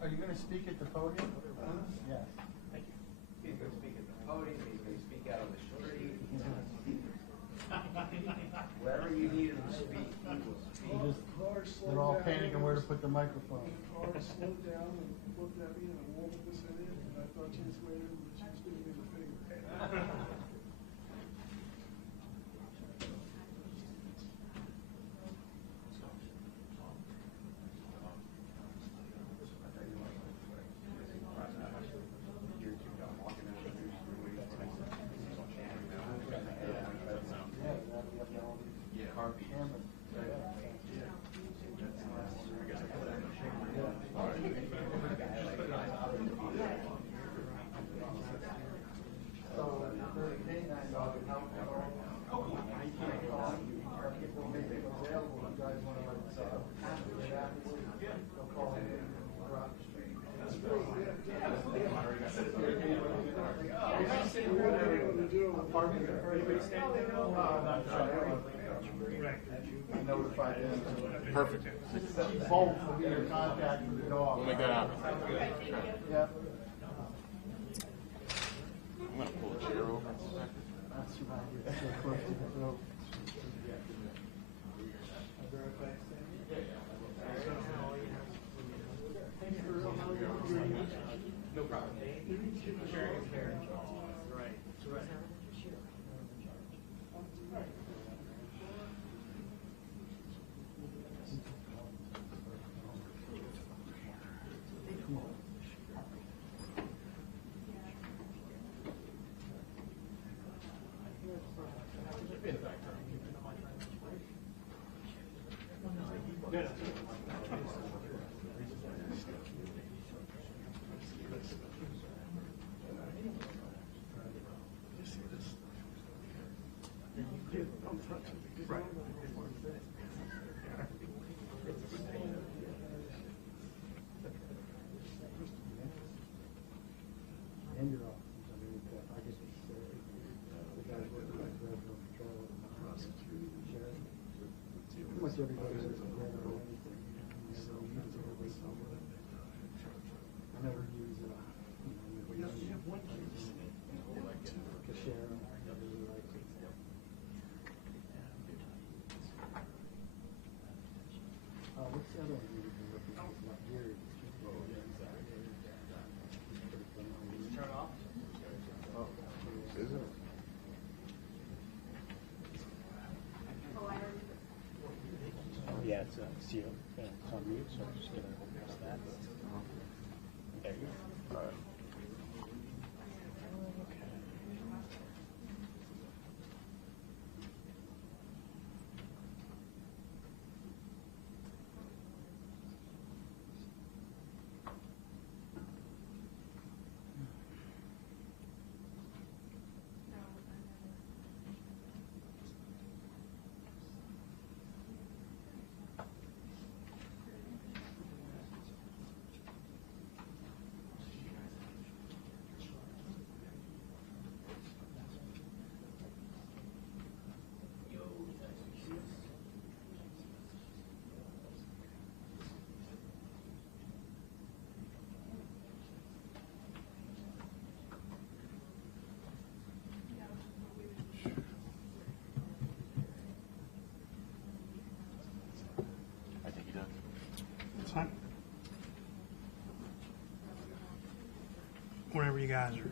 Are you going to speak at the podium? Yes. Thank you. He's going to speak at the podium. He's going to speak out on the street. Wherever you need him to speak, he will speak. They're all panicking where to put the microphone. The car slowed down and looked at me and a woman was in it, and I thought she was waving, but she was giving me the finger. I notified them. Perfect. Both will be in contact with the dog. We'll make that happen. Yeah. I'm going to pull a chair over. That's right. It's so close to the throat. No problem. And your office. I mean, I guess the guys working like resident control and sheriff. Pretty much everybody is together or anything. I never use the sheriff. I really like it. What's the other one you've been looking at? It's not here. Turn it off. Oh, is it? Yeah, it's sealed. It's on mute, so I'm just going to press that. There you go. All right. I think he does. It's fine. Whenever you guys are.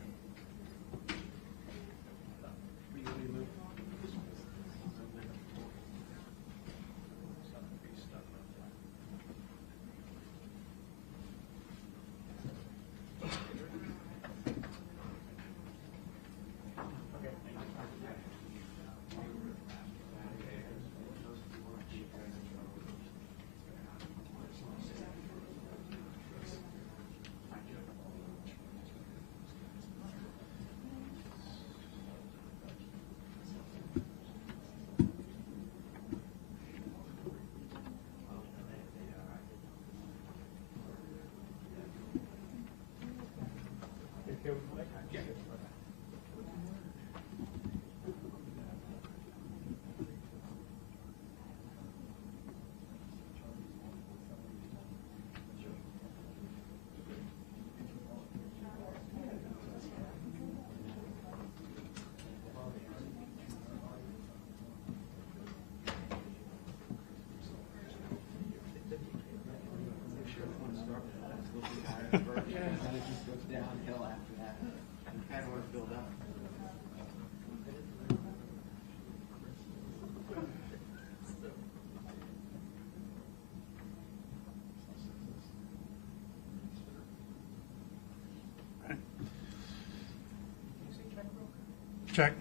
check.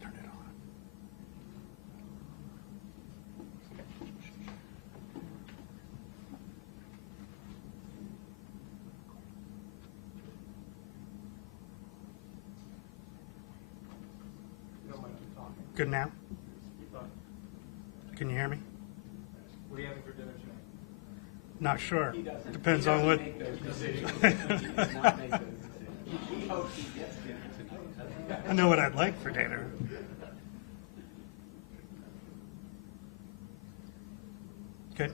Turn it on. Good now? Can you hear me? What are you having for dinner tonight? Not sure. He doesn't. Depends He on doesn't what. make those decisions. He does not make those decisions. He hopes he gets dinner tonight. I know what I'd like for dinner. Good.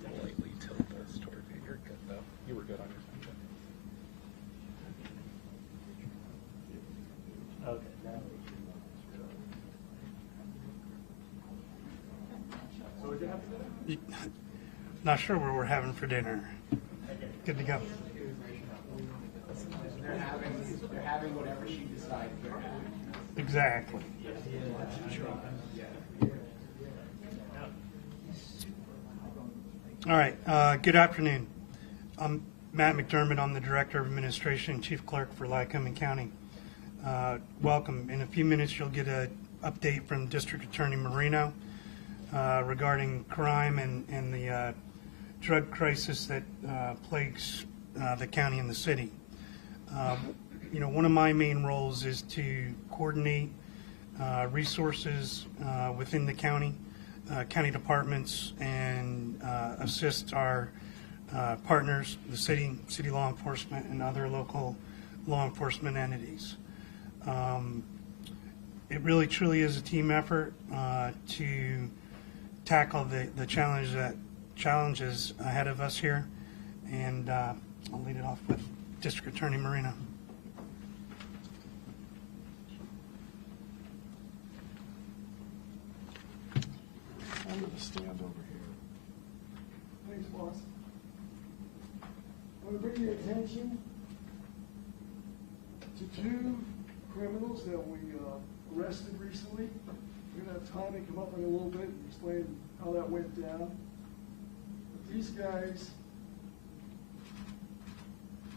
Slightly tilt us toward you. You're good though. You were good on your side. Okay, now. So what'd you have for dinner? Not sure what we're having for dinner. Good to go. They're having whatever she decides they're having. Exactly. All right. Good afternoon. I'm Matt McDermott. I'm the Director of Administration and Chief Clerk for Lycoming County. Welcome. In a few minutes, you'll get an update from District Attorney Marino regarding crime and the drug crisis that plagues the county and the city. One of my main roles is to coordinate resources within the county, county departments, and assist our partners, the city law enforcement, and other local law enforcement entities. It really truly is a team effort to tackle the challenges ahead of us here, and I'll lead it off with District Attorney Marino. I'm gonna stand over here. Thanks, boss. I want to bring your attention to two criminals that we arrested recently. We're gonna have Tommy come up in a little bit and explain how that went down. But these guys,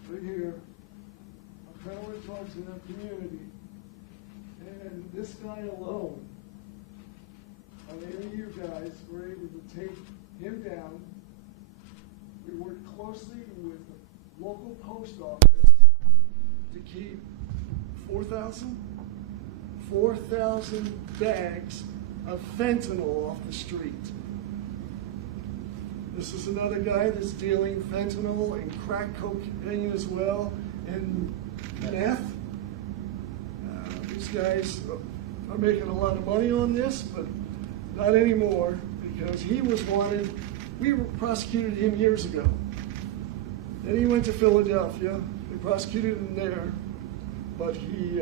right here, are peddling drugs in our community. And this guy alone, on any of you guys, were able to take him down. We worked closely with the local post office to keep 4,000 bags of fentanyl off the street. This is another guy that's dealing fentanyl and crack cocaine as well, and meth. These guys are making a lot of money on this, but not anymore, because he was wanted. We prosecuted him years ago. Then he went to Philadelphia. We prosecuted him there, but he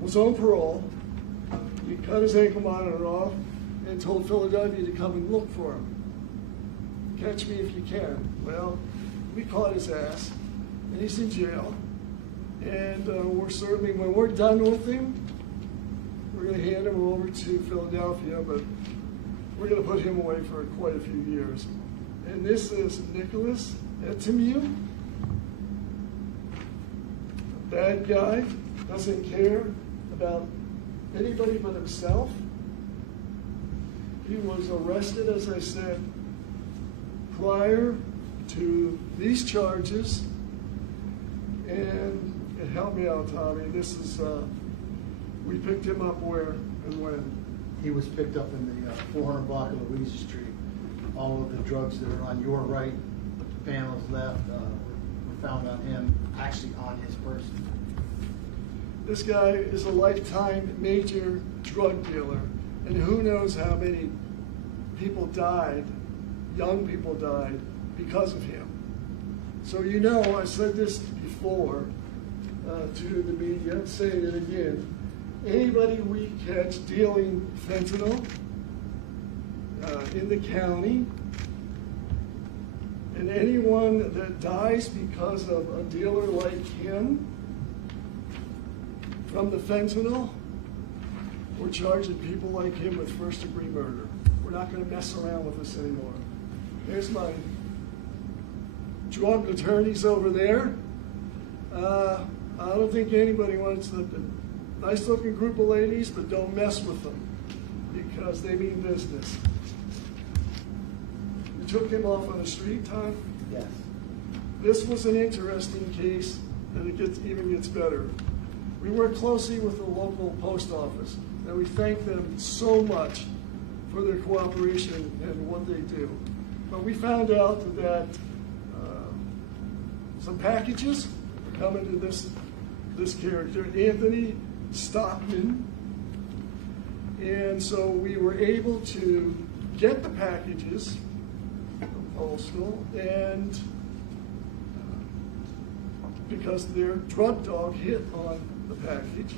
was on parole. He cut his ankle monitor off and told Philadelphia to come and look for him. Catch me if you can. Well, we caught his ass, and he's in jail. And we're certainly, when we're done with him, we're going to hand him over to Philadelphia, but we're going to put him away for quite a few years. And this is Nicholas Etimu. A bad guy, doesn't care about anybody but himself. He was arrested, as I said, prior to these charges. And help me out, Tommy. This is, we picked him up where and when? He was picked up in the 400 block of Louisa Street. All of the drugs that are on your right, the panels left, were found on him, actually on his person. This guy is a lifetime major drug dealer, and who knows how many people died, young people died, because of him. So I said this before, to the media, saying it again. Anybody we catch dealing fentanyl in the county, and anyone that dies because of a dealer like him from the fentanyl, we're charging people like him with first-degree murder. We're not going to mess around with this anymore. There's my drug attorneys over there. I don't think anybody wants a nice-looking group of ladies, but don't mess with them because they mean business. You took him off on the street, Tom? Yes. This was an interesting case, and it even gets better. We work closely with the local post office, and we thank them so much for their cooperation and what they do. But we found out that some packages are coming to this character, Anthony Stockman, and so we were able to get the packages from Postal, and because their drug dog hit on the package,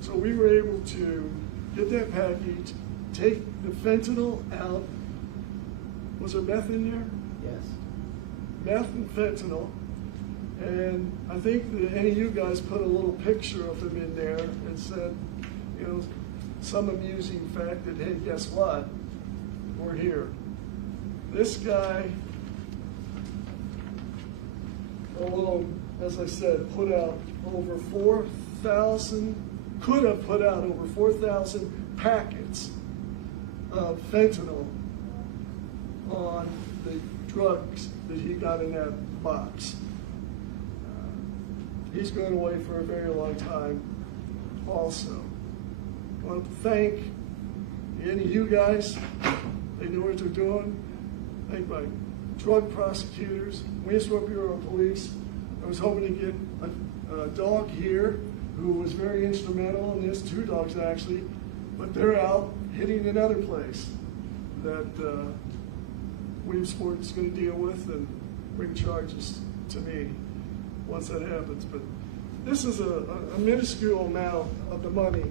so we were able to get that package, take the fentanyl out. Was there meth in there? Yes. Meth and fentanyl. And I think that any of you guys put a little picture of him in there and said, you know, some amusing fact that, hey, guess what? We're here. This guy alone, as I said, put out over 4,000, could have put out over 4,000 packets of fentanyl on the drugs that he got in that box. He's going away for a very long time also. I want to thank any of you guys. They know what they're doing. Thank my drug prosecutors, Williamsport Bureau of Police. I was hoping to get a dog here who was very instrumental in this, 2 dogs actually, but they're out hitting another place that Williamsport is going to deal with and bring charges to me once that happens. But this is a minuscule amount of the money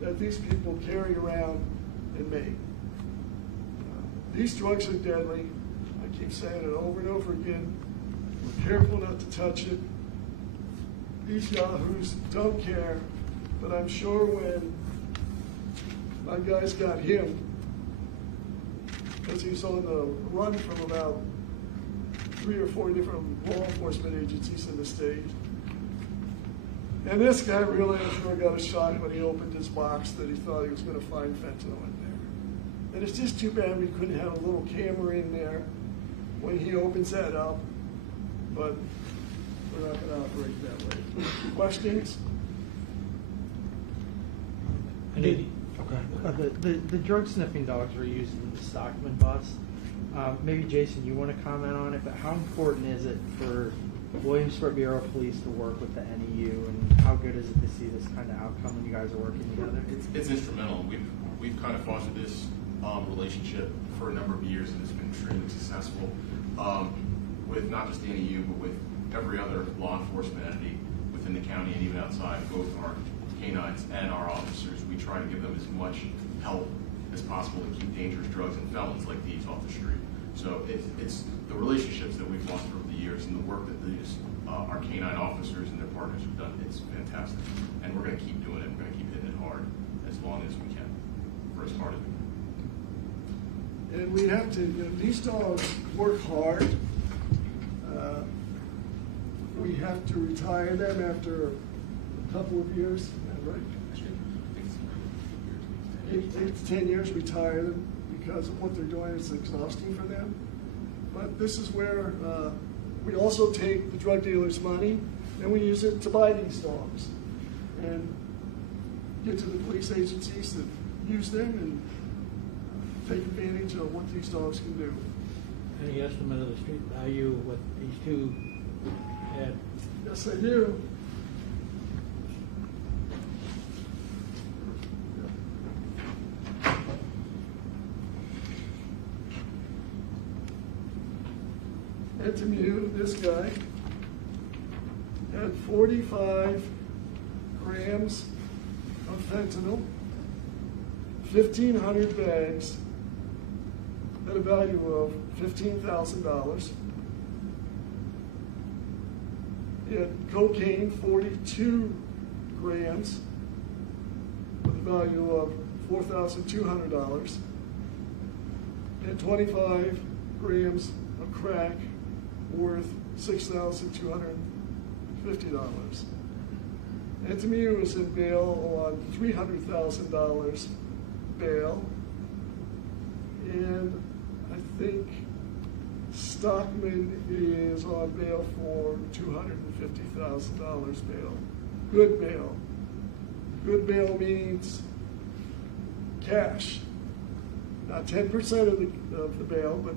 that these people carry around and make. These drugs are deadly. I keep saying it over and over again. We're careful not to touch it. These yahoos don't care, but I'm sure when my guys got him, because he's on the run from about 3 or 4 different law enforcement agencies in the state. And this guy really, I'm sure, got a shock when he opened his box that he thought he was going to find fentanyl in there. And it's just too bad we couldn't have a little camera in there when he opens that up, but we're not going to operate that way. Questions? The drug sniffing dogs were used in the Stockman bust. Maybe Jason, you want to comment on it, but how important is it for Williamsport Bureau of Police to work with the NEU, and how good is it to see this kind of outcome when you guys are working together? It's instrumental. We've kind of fostered this relationship for a number of years, and it's been extremely successful with not just the NEU, but with every other law enforcement entity within the county and even outside, both our canines and our officers. We try to give them as much help as possible to keep dangerous drugs and felons like these off the street. So it's the relationships that we've fostered over the years and the work that these our canine officers and their partners have done. It's fantastic, and we're going to keep doing it. We're going to keep hitting it hard as long as we can, for as hard as we can. And we have to, these dogs work hard. We have to retire them after a couple of years, is that right? 8 to 10 years, retire them because of what they're doing is exhausting for them. But this is where we also take the drug dealers' money and we use it to buy these dogs and get to the police agencies that use them and take advantage of what these dogs can do. Any estimate of the street value what these 2 had? Yes, I do. Ed Temu, this guy, had 45 grams of fentanyl, 1,500 bags at a value of $15,000. He had cocaine, 42 grams with a value of $4,200, and 25 grams of crack worth $6,250. And to me, it was in bail on $300,000 bail, and I think Stockman is on bail for $250,000 bail. Good bail. Good bail means cash, not 10% of the bail, but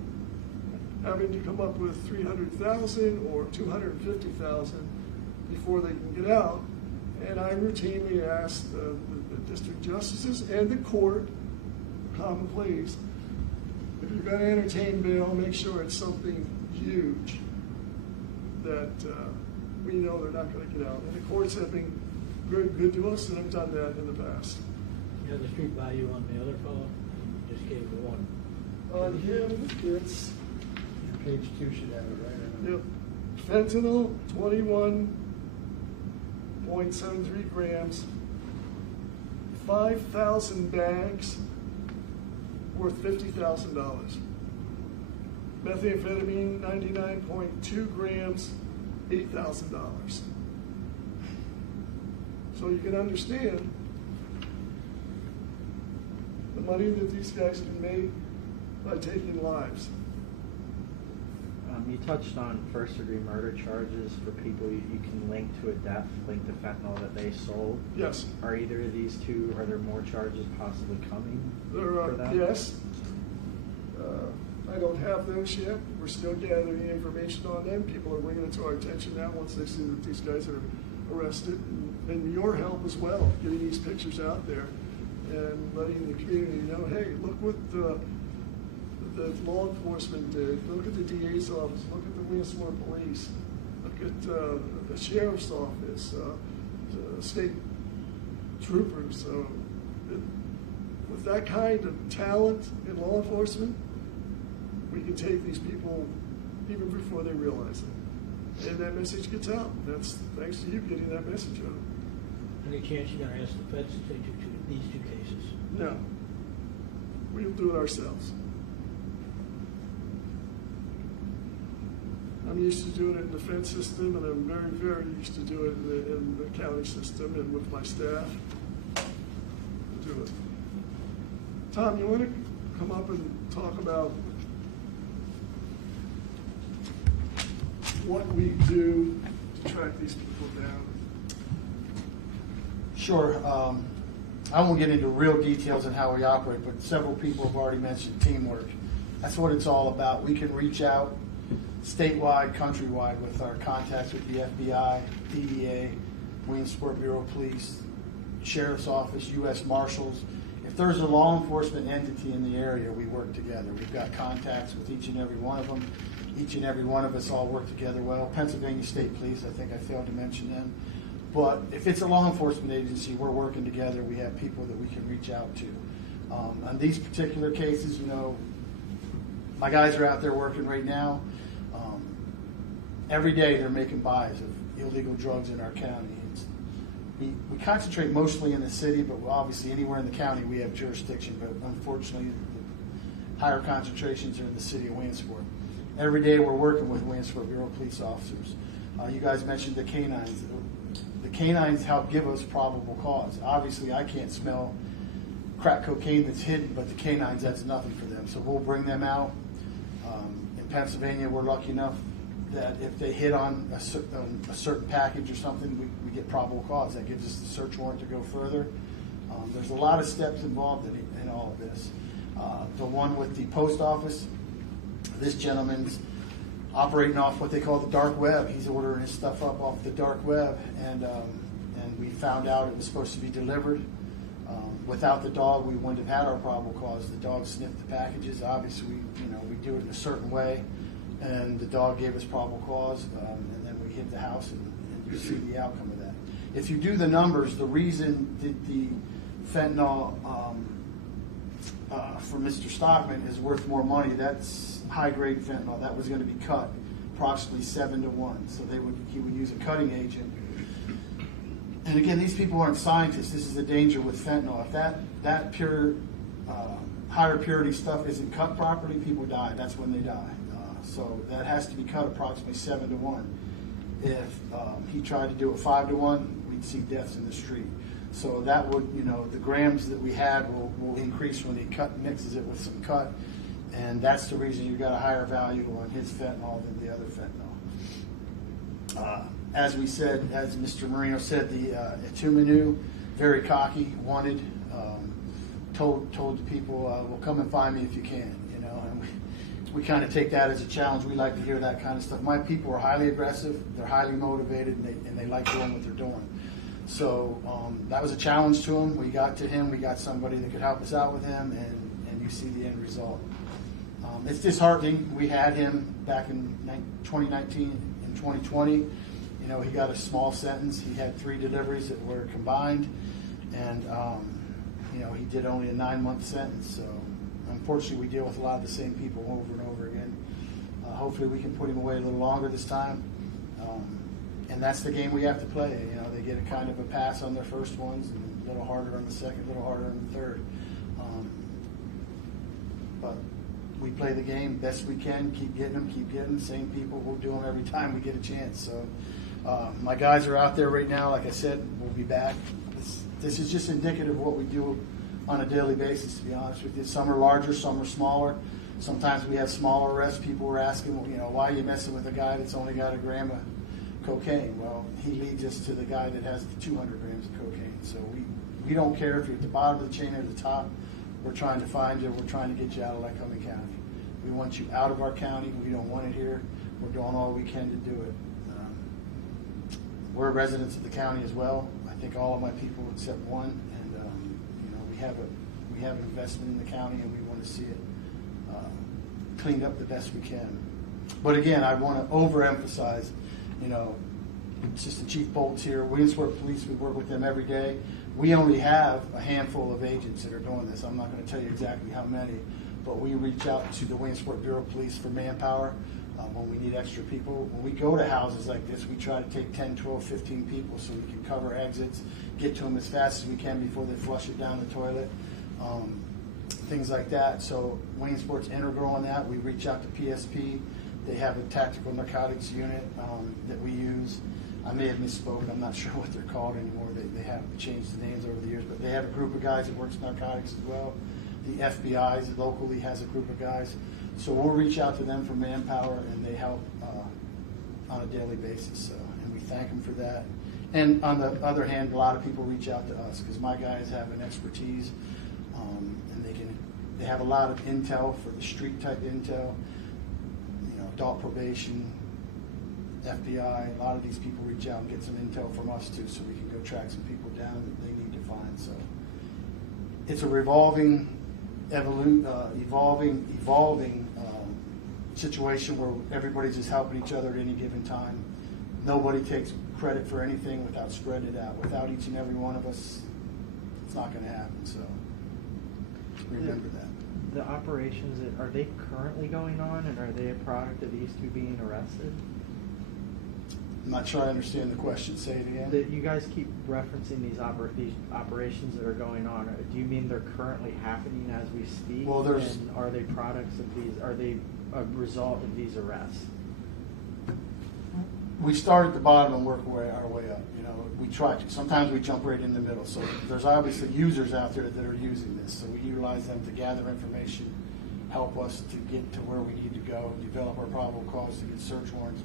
having to come up with $300,000 or $250,000 before they can get out. And I routinely ask the district justices and the court, common pleas, if you're going to entertain bail, make sure it's something huge that we know they're not going to get out. And the courts have been good to us and have done that in the past. You have the street value on the other fellow? You just gave the one. On him, it's Page 2 should have it, right? yep, fentanyl, 21.73 grams, 5,000 bags worth $50,000. Methamphetamine, 99.2 grams, $8,000. So you can understand the money that these guys can make by taking lives. You touched on first-degree murder charges for people you can link to a death, linked to fentanyl that they sold. Yes. Are either of these two, are there more charges possibly coming There for are, that? yes. I don't have those yet. We're still gathering information on them. People are bringing it to our attention now once they see that these guys are arrested. And your help as well, getting these pictures out there and letting the community know, hey, look what the law enforcement did. Look at the DA's office. Look at the Williamsport Police. Look at the Sheriff's Office, the state troopers. With that kind of talent in law enforcement, we can take these people even before they realize it. And that message gets out. That's thanks to you getting that message out. Any chance you're gonna ask the feds to take these two cases? No. We'll do it ourselves. I'm used to doing it in the Fed system, and I'm very, very used to do it in the county system and with my staff. Do it. Tom, you want to come up and talk about what we do to track these people down? Sure. I won't get into real details on how we operate, but several people have already mentioned teamwork. That's what it's all about. We can reach out statewide, countrywide with our contacts with the FBI, DEA, Williamsport Bureau of Police, Sheriff's Office, U.S. Marshals. If there's a law enforcement entity in the area, we work together. We've got contacts with each and every one of them. Each and every one of us all work together well. Pennsylvania State Police, I think I failed to mention them. But if it's a law enforcement agency, we're working together. We have people that we can reach out to. On these particular cases, you know, my guys are out there working right now. Every day they're making buys of illegal drugs in our county. We concentrate mostly in the city, but obviously anywhere in the county we have jurisdiction. But unfortunately, the higher concentrations are in the city of Williamsport. Every day we're working with Williamsport Bureau of Police officers. You guys mentioned the canines. The canines help give us probable cause. Obviously, I can't smell crack cocaine that's hidden, but the canines, that's nothing for them. So we'll bring them out. In Pennsylvania, we're lucky enough that if they hit on a certain package or something, we get probable cause. That gives us the search warrant to go further. There's a lot of steps involved in all of this. The one with the post office, this gentleman's operating off what they call the dark web. He's ordering his stuff up off the dark web, and we found out it was supposed to be delivered. Without the dog, we wouldn't have had our probable cause. The dog sniffed the packages. Obviously, we do it in a certain way, and the dog gave us probable cause, and then we hit the house and you see the outcome of that. If you do the numbers, the reason that the fentanyl for Mr. Stockman is worth more money, that's high-grade fentanyl. That was going to be cut approximately 7-to-1. So he would use a cutting agent. And again, these people aren't scientists. This is the danger with fentanyl. If that pure, higher purity stuff isn't cut properly, people die. That's when they die. So that has to be cut approximately 7-to-1. If he tried to do it 5-to-1, we'd see deaths in the street. So that would, the grams that we had will increase when he mixes it with some cut. And that's the reason you got a higher value on his fentanyl than the other fentanyl. As we said, as Mr. Marino said, the Etumanu, very cocky, wanted, told the people, well, come and find me if you can, and we kind of take that as a challenge. We like to hear that kind of stuff. My people are highly aggressive, they're highly motivated, and they like doing what they're doing. So that was a challenge to him. We got to him, we got somebody that could help us out with him, and you see the end result. It's disheartening. We had him back in 2019 and 2020. He got a small sentence. He had 3 deliveries that were combined, and he did only a 9-month sentence. So unfortunately, we deal with a lot of the same people over and over again. Hopefully, we can put him away a little longer this time. And that's the game we have to play. They get a kind of a pass on their first ones, and a little harder on the second, a little harder on the third. But we play the game best we can, keep getting them, same people, we'll do them every time we get a chance. So my guys are out there right now, like I said, we'll be back. This is just indicative of what we do on a daily basis, to be honest with you. Some are larger, some are smaller. Sometimes we have smaller arrests. People were asking, why are you messing with a guy that's only got a gram of cocaine? Well, he leads us to the guy that has the 200 grams of cocaine. So we don't care if you're at the bottom of the chain or the top. We're trying to find you. We're trying to get you out of Lycoming County. We want you out of our county. We don't want it here. We're doing all we can to do it. We're residents of the county as well. I think all of my people except one, and we have an investment in the county, and we want to see it cleaned up the best we can. But again, I want to overemphasize, Assistant Chief Bolt's here, Williamsport Police, we work with them every day. We only have a handful of agents that are doing this. I'm not going to tell you exactly how many, but we reach out to the Williamsport Bureau of Police for manpower when we need extra people. When we go to houses like this, we try to take 10, 12, 15 people so we can cover exits, get to them as fast as we can before they flush it down the toilet, things like that. So Williamsport's integral in that. We reach out to PSP. They have a tactical narcotics unit that we use. I may have misspoken. I'm not sure what they're called anymore. They have changed the names over the years, but they have a group of guys that works narcotics as well. The FBI locally has a group of guys. So we'll reach out to them for manpower, and they help on a daily basis. So, and we thank them for that. And on the other hand, a lot of people reach out to us because my guys have an expertise, and they have a lot of intel for the street type intel. Adult probation, FBI, a lot of these people reach out and get some intel from us too, so we can go track some people down that they need to find. So it's a evolving situation where everybody's just helping each other at any given time. Nobody takes credit for anything without spreading it out. Without each and every one of us, it's not going to happen. So remember that. The operations, are they currently going on, and are they a product of these two being arrested? I'm not sure I understand the question. Say it again. You guys keep referencing these operations that are going on. Do you mean they're currently happening as we speak? Well, and are they products of these? Are they a result of these arrests? We start at the bottom and work our way up. We try to. Sometimes we jump right in the middle. So there's obviously users out there that are using this. So we utilize them to gather information, help us to get to where we need to go, develop our probable cause to get search warrants.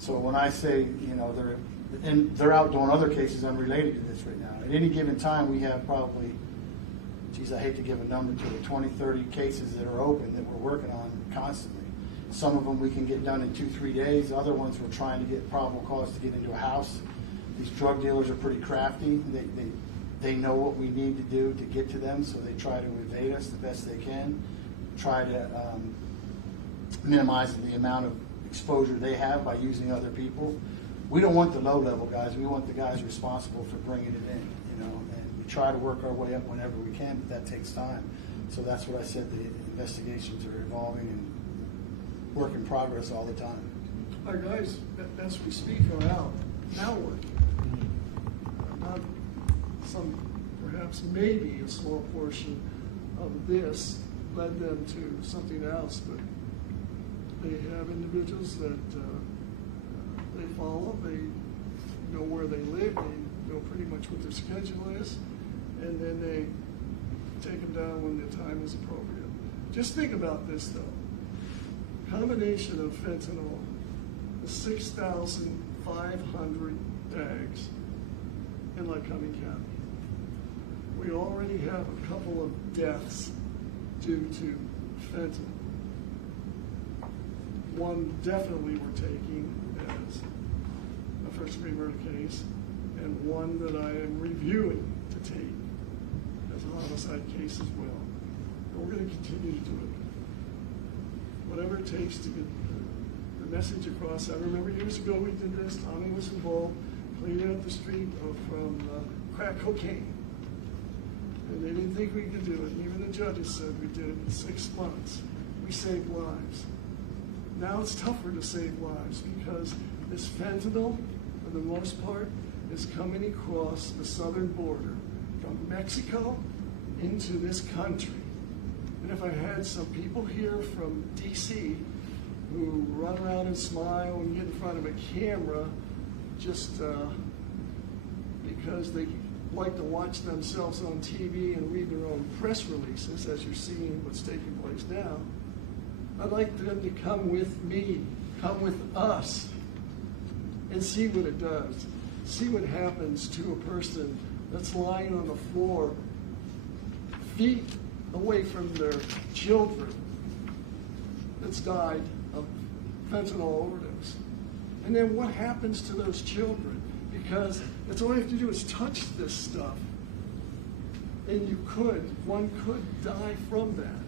So when I say, they're out doing other cases unrelated to this right now. At any given time, we have probably, I hate to give a number to it, 20, 30 cases that are open that we're working on constantly. Some of them we can get done in 2-3 days. Other ones we're trying to get probable cause to get into a house. These drug dealers are pretty crafty. They know what we need to do to get to them, so they try to evade us the best they can, try to minimize the amount of exposure they have by using other people. we don't want the low-level guys. We want the guys responsible for bringing it in, you know, and we try to work our way up whenever we can, but that takes time. So that's what I said, the investigations are evolving and work in progress all the time. Our guys, as we speak, are out, now working. Not some, perhaps maybe a small portion of this led them to something else, but they have individuals that they follow, they know where they live, they know pretty much what their schedule is, and then they take them down when the time is appropriate. Just think about this though. Combination of fentanyl, the 6,500 bags in Lycoming County. We already have a couple of deaths due to fentanyl. One definitely we're taking as a first-degree murder case, and one that I am reviewing to take as a homicide case as well. And we're going to continue to do it. Whatever it takes to get the message across. I remember years ago we did this. Tommy was involved, cleaning up the street from crack cocaine. And they didn't think we could do it. Even the judges said we did it in 6 months. We saved lives. Now it's tougher to save lives because this fentanyl, for the most part, is coming across the southern border from Mexico into this country. And if I had some people here from DC who run around and smile and get in front of a camera just because they like to watch themselves on TV and read their own press releases, as you're seeing what's taking place now, I'd like them to come with me, come with us, and see what it does. See what happens to a person that's lying on the floor, feet away from their children, that's died of fentanyl overdose. And then what happens to those children? Because that's all you have to do is touch this stuff. And one could die from that.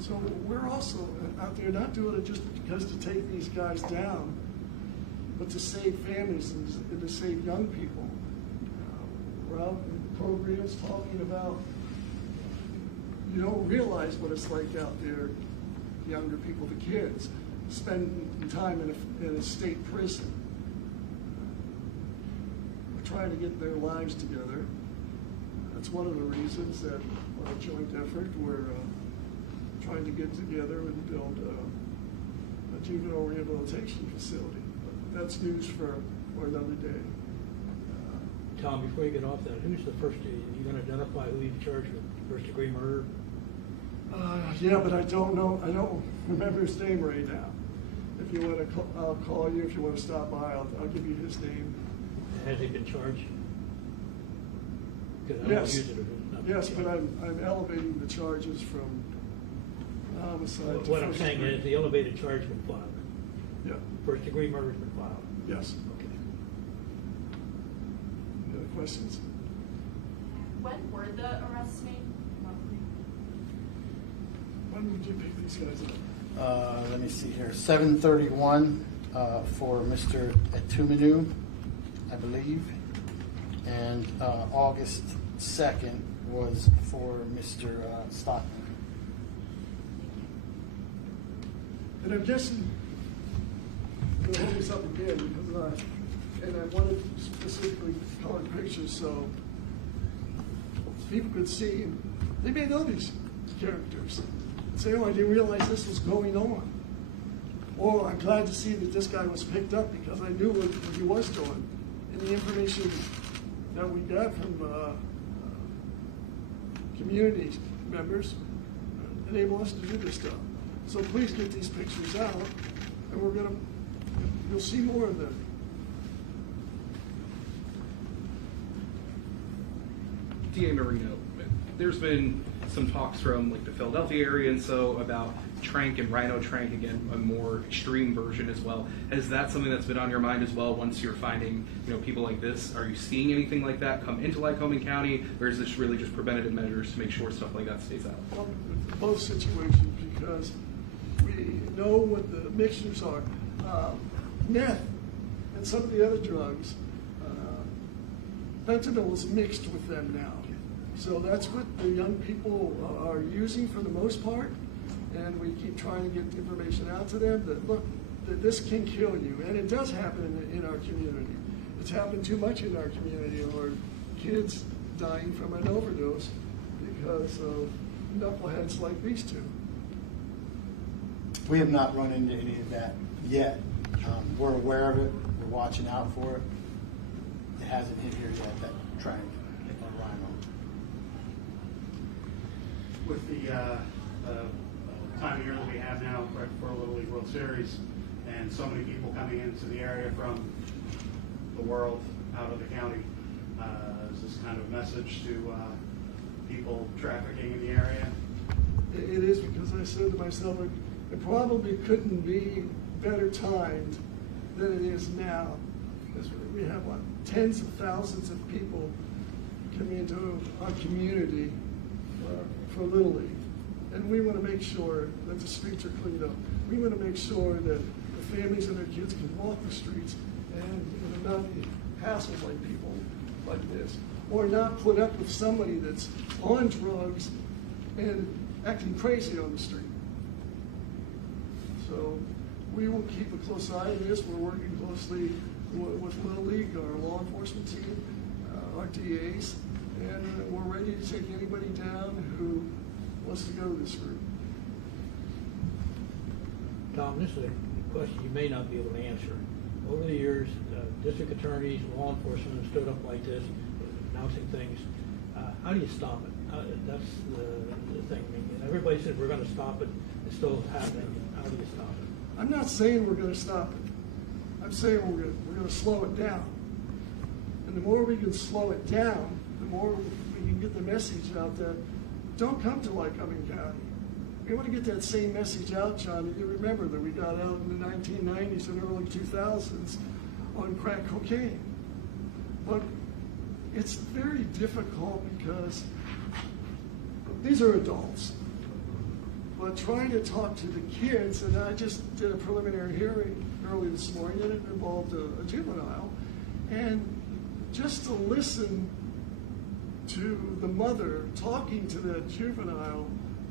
So we're also out there not doing it just because to take these guys down, but to save families and to save young people. We're out in programs talking about, you don't realize what it's like out there, younger people, the kids, spending time in a state prison. We're trying to get their lives together. That's one of the reasons that our joint effort, we're trying to get together and build a juvenile rehabilitation facility. But that's news for another day. Tom, before you get off that, who's the first, you going to identify who you've charged with first-degree murder? Yeah, but I don't know. I don't remember his name right now. If you want to, I'll call you. If you want to stop by, I'll give you his name. Has he been charged? Yes. Yes, but I'm elevating the charges from homicide. What I'm saying is the elevated charge has been filed. Yeah. First-degree murder has been filed. Yes. Okay. Any other questions? When were the arrests made? When would you pick these guys up? Let me see here, 7:31 for Mr. Etumenu, I believe, and August 2nd was for Mr. Stockman. And I'm guessing, I'm going to hold this up again because and I wanted specifically colored pictures so people could see, and they may know these characters. Say, oh, I didn't realize this was going on. Or I'm glad to see that this guy was picked up because I knew what he was doing. And the information that we got from community members enable us to do this stuff. So please get these pictures out, and you'll see more of them. DA Marino, there's been some talks from like the Philadelphia area and so about Trank and Rhino Trank, again, a more extreme version as well. Is that something that's been on your mind as well once you're finding, people like this? Are you seeing anything like that come into Lycoming County, or is this really just preventative measures to make sure stuff like that stays out? Well, both situations, because we know what the mixtures are. Meth and some of the other drugs, fentanyl is mixed with them now. So that's what the young people are using for the most part, and we keep trying to get information out to them that, look, that this can kill you, and it does happen in our community. It's happened too much in our community, or kids dying from an overdose because of knuckleheads like these two. We have not run into any of that yet. We're aware of it. We're watching out for it. It hasn't hit here yet, that trank on Rhino. With the time of year that we have now, right before Little League World Series, and so many people coming into the area from the world, out of the county, is this kind of message to people trafficking in the area? It is, because I said to myself, it probably couldn't be better timed than it is now. Because we have, what, tens of thousands of people coming into our community for Little League. And we want to make sure that the streets are cleaned up. We want to make sure that the families and their kids can walk the streets and not be hassled by people like this. Or not put up with somebody that's on drugs and acting crazy on the street. So we will keep a close eye on this. We're working closely with Little League, our law enforcement team, our DAs, and we're ready to take anybody down who wants to go this route. Tom, this is a question you may not be able to answer. Over the years, district attorneys, law enforcement have stood up like this, announcing things. How do you stop it? That's the thing. I mean, everybody said we're going to stop it. It's still happening. How do you stop it? I'm not saying we're going to stop it. I'm saying we're going to slow it down. And the more we can slow it down, the more we can get the message out that don't come to Lycoming County. We want to get that same message out, John. You remember that we got out in the 1990s and early 2000s on crack cocaine. But it's very difficult because these are adults. But trying to talk to the kids, and I just did a preliminary hearing early this morning, and it involved a juvenile, and just to listen to the mother talking to that juvenile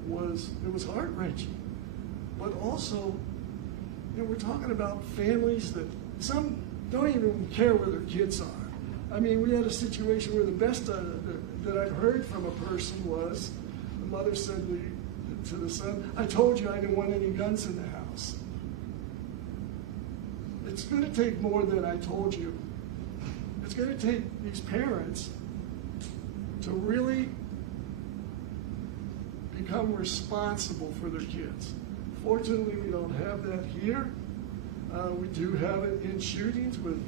was heart-wrenching. But also, you know, we're talking about families that some don't even care where their kids are. I mean, we had a situation where the best that I've heard from a person was, the mother said to the son, I told you I didn't want any guns in the house. It's going to take more than I told you. It's going to take these parents to really become responsible for their kids. Fortunately, we don't have that here. We do have it in shootings with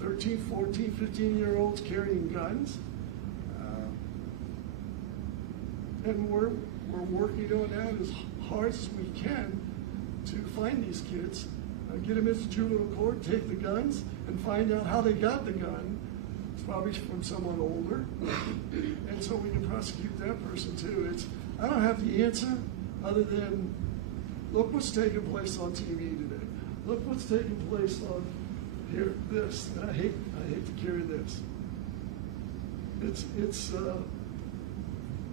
13, 14, 15-year-olds carrying guns. And we're working on that as hard as we can to find these kids, get them into juvenile court, take the guns, and find out how they got the gun. It's probably from someone older. And so we can prosecute that person too. I don't have the answer other than look what's taking place on TV today. Look what's taking place on here, this. And I hate to carry this.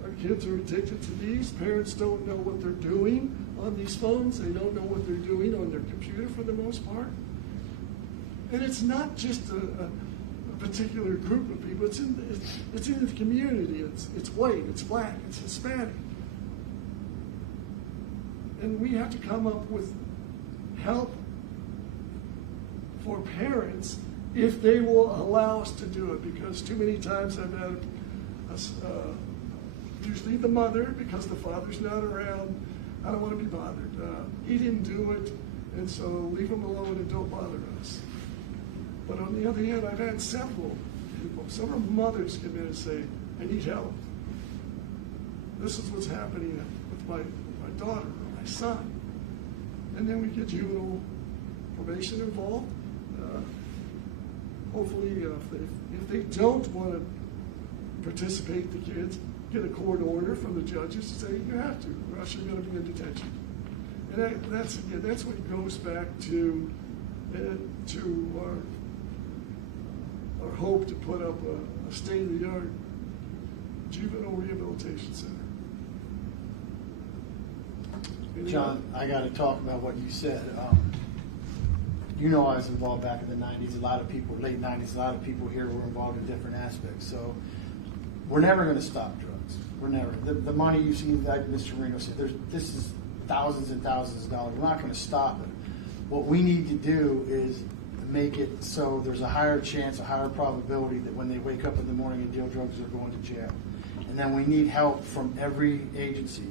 Our kids are addicted to these. Parents don't know what they're doing on these phones. They don't know what they're doing on their computer for the most part. And it's not just a particular group of people. It's in the community. It's white, it's black, it's Hispanic. And we have to come up with help for parents if they will allow us to do it, because too many times I've had usually the mother, because the father's not around, I don't want to be bothered. He didn't do it, and so leave him alone and don't bother us. But on the other hand, I've had several mothers come in and say, I need help. This is what's happening with my daughter or my son. And then we get juvenile probation involved. Hopefully, if they don't want to participate, the kids get a court order from the judges to say you have to, or else you're going to be in detention. And that's what goes back to our hope to put up a state-of-the-art juvenile rehabilitation center. John, I got to talk about what you said. You know, I was involved back in the 90s. A lot of people, late 90s, a lot of people here were involved in different aspects. So we're never going to stop drugs. We're never. The money you see, like Mr. Marino said, this is thousands and thousands of dollars. We're not going to stop it. What we need to do is make it so there's a higher chance, a higher probability that when they wake up in the morning and deal drugs, they're going to jail. And then we need help from every agency.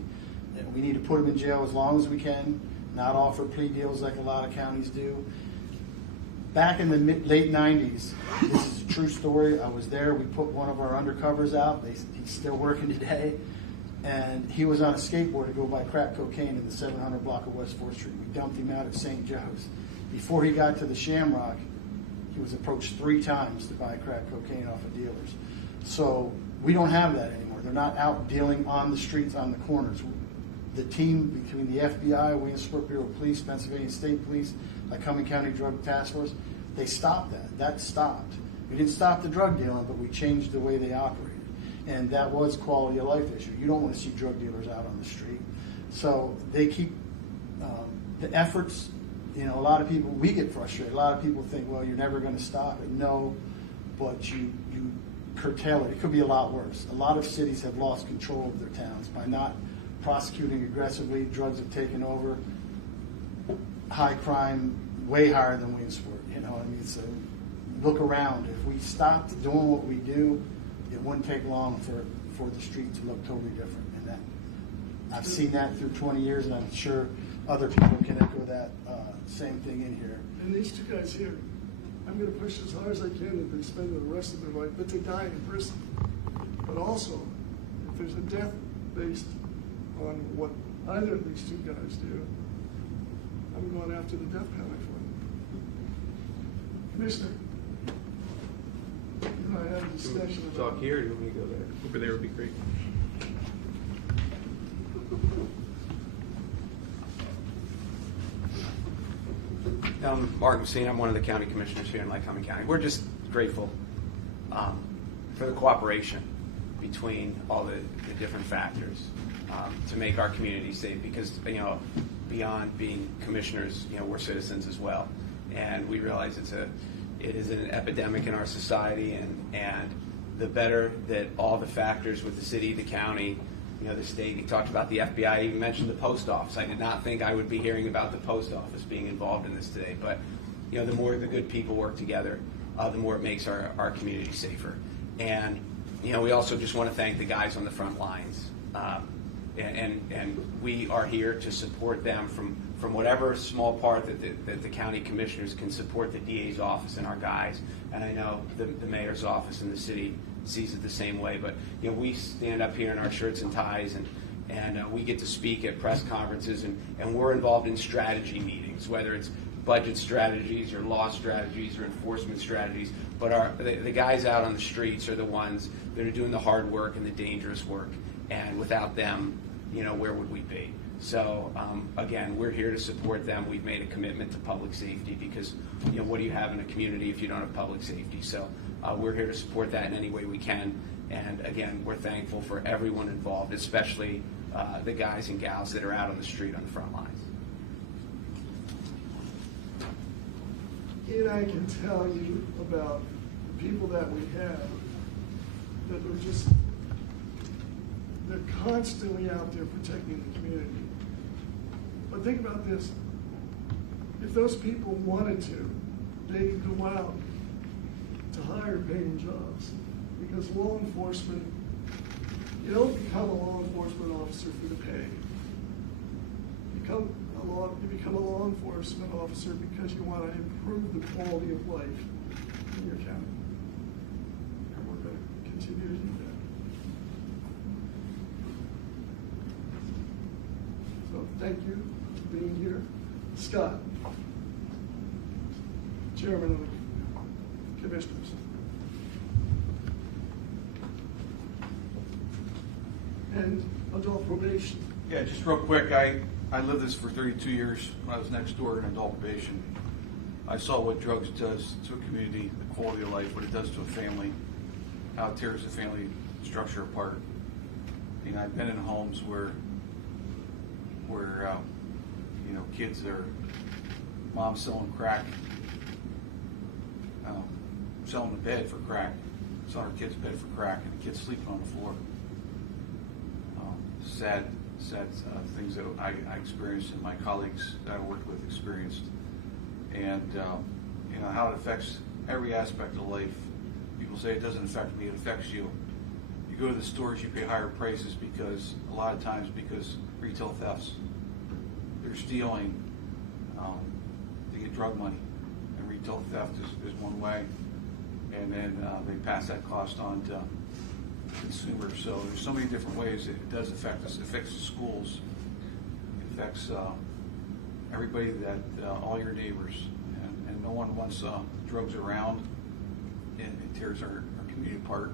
We need to put them in jail as long as we can, not offer plea deals like a lot of counties do. Back in the late 90s, this is a true story. I was there. We put one of our undercovers out. He's still working today. And he was on a skateboard to go buy crack cocaine in the 700 block of West 4th Street. We dumped him out at St. Joe's. Before he got to the Shamrock, he was approached 3 times to buy crack cocaine off of dealers. So we don't have that anymore. They're not out dealing on the streets, on the corners. The team between the FBI, Williamsport Bureau of Police, Pennsylvania State Police, Lycoming County Drug Task Force, they stopped that. That stopped. We didn't stop the drug dealing, but we changed the way they operated. And that was quality of life issue. You don't want to see drug dealers out on the street. So they keep the efforts. You know, a lot of people, we get frustrated. A lot of people think, well, you're never going to stop it. No, but you curtail it. It could be a lot worse. A lot of cities have lost control of their towns by not prosecuting aggressively. Drugs have taken over. High crime, way higher than Williamsport. You know, I mean, so look around. If we stopped doing what we do, it wouldn't take long for the street to look totally different. And that I've seen that through 20 years, and I'm sure other people can echo that same thing in here. And these 2 guys here, I'm going to push as hard as I can that they spend the rest of their life, but they die in prison. But also, if there's a death based on what either of these 2 guys do, I'm going after the death penalty for them. Commissioner, you and I had a discussion about... Talk here, or do you want me to go there? Over there would be great. Mark Messina, I'm one of the county commissioners here in Lycoming County. We're just grateful for the cooperation between all the different factors to make our community safe, because, you know, beyond being commissioners, you know, we're citizens as well. And we realize it is an epidemic in our society, and the better that all the factors with the city, the county, you know, the state. He talked about the FBI. I even mentioned the post office. I did not think I would be hearing about the post office being involved in this today. But, you know, the more the good people work together, the more it makes our community safer. And, you know, we also just want to thank the guys on the front lines. And we are here to support them from whatever small part that the county commissioners can support the DA's office and our guys. And I know the mayor's office in the city sees it the same way. But, you know, we stand up here in our shirts and ties, and we get to speak at press conferences, and we're involved in strategy meetings, whether it's budget strategies or law strategies or enforcement strategies. But the guys out on the streets are the ones that are doing the hard work and the dangerous work. And without them, you know, where would we be? So, again, we're here to support them. We've made a commitment to public safety because, you know, what do you have in a community if you don't have public safety? So we're here to support that in any way we can. And, again, we're thankful for everyone involved, especially the guys and gals that are out on the street on the front lines. And I can tell you about the people that we have that are just, they're constantly out there protecting the community. But think about this. If those people wanted to, they could go out to higher paying jobs, because law enforcement, you don't become a law enforcement officer for the pay. You become a law enforcement officer because you want to improve the quality of life in your county. And we're going to continue to do that. So thank you for being here. Scott, Chairman of the Commissioners. And adult probation. Yeah, just real quick, I lived this for 32 years when I was next door in adult probation. I saw what drugs does to a community, the quality of life, what it does to a family, how it tears the family structure apart. You know, I've been in homes where you know, kids are, mom's selling crack, selling the bed for crack, selling her kid's bed for crack, and the kid's sleeping on the floor. Sad things that I experienced and my colleagues that I worked with experienced. And you know, how it affects every aspect of life. People say it doesn't affect me, it affects you. You go to the stores, you pay higher prices because, a lot of times, because retail thefts. They're stealing to get drug money. And retail theft is one way. And then they pass that cost on to consumers. So there's so many different ways it does affect us. It affects the schools. It affects everybody, that all your neighbors. And no one wants drugs around. It tears our community apart.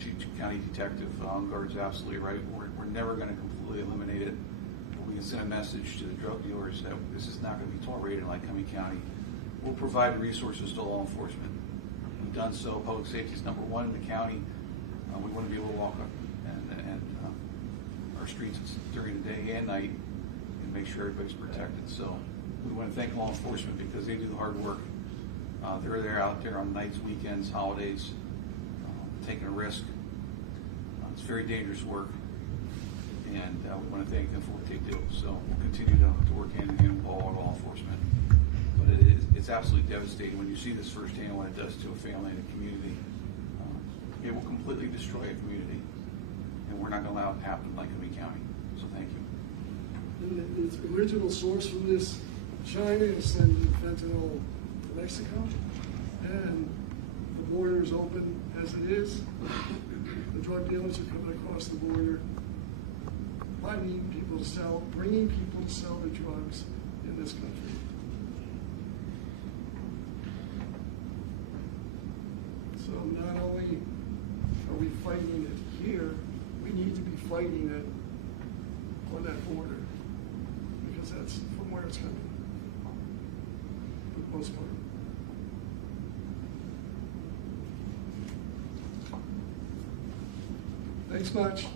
Chief County Detective Ungard's absolutely right. We're never going to completely eliminate it. But we can send a message to the drug dealers that this is not going to be tolerated in Lycoming County. We'll provide resources to law enforcement. We've done so. Public safety is number one in the county. We want to be able to walk up and our streets during the day and night and make sure everybody's protected. So we want to thank law enforcement because they do the hard work. They're out there on nights, weekends, holidays, taking a risk. It's very dangerous work, and we want to thank them for what they do. So we'll continue to work hand in hand with all our law enforcement. But it's absolutely devastating when you see this firsthand, what it does to a family and a community. It will completely destroy a community, and we're not going to allow it to happen in Lycoming County. So thank you. And its original source from this China is sending fentanyl to Mexico, and the border is open as it is. The drug dealers are coming across the border, finding people to sell, bringing people to sell the drugs in this country. So not only are we fighting it here, we need to be fighting it on that border, because that's from where it's coming, for the most part. Thanks much.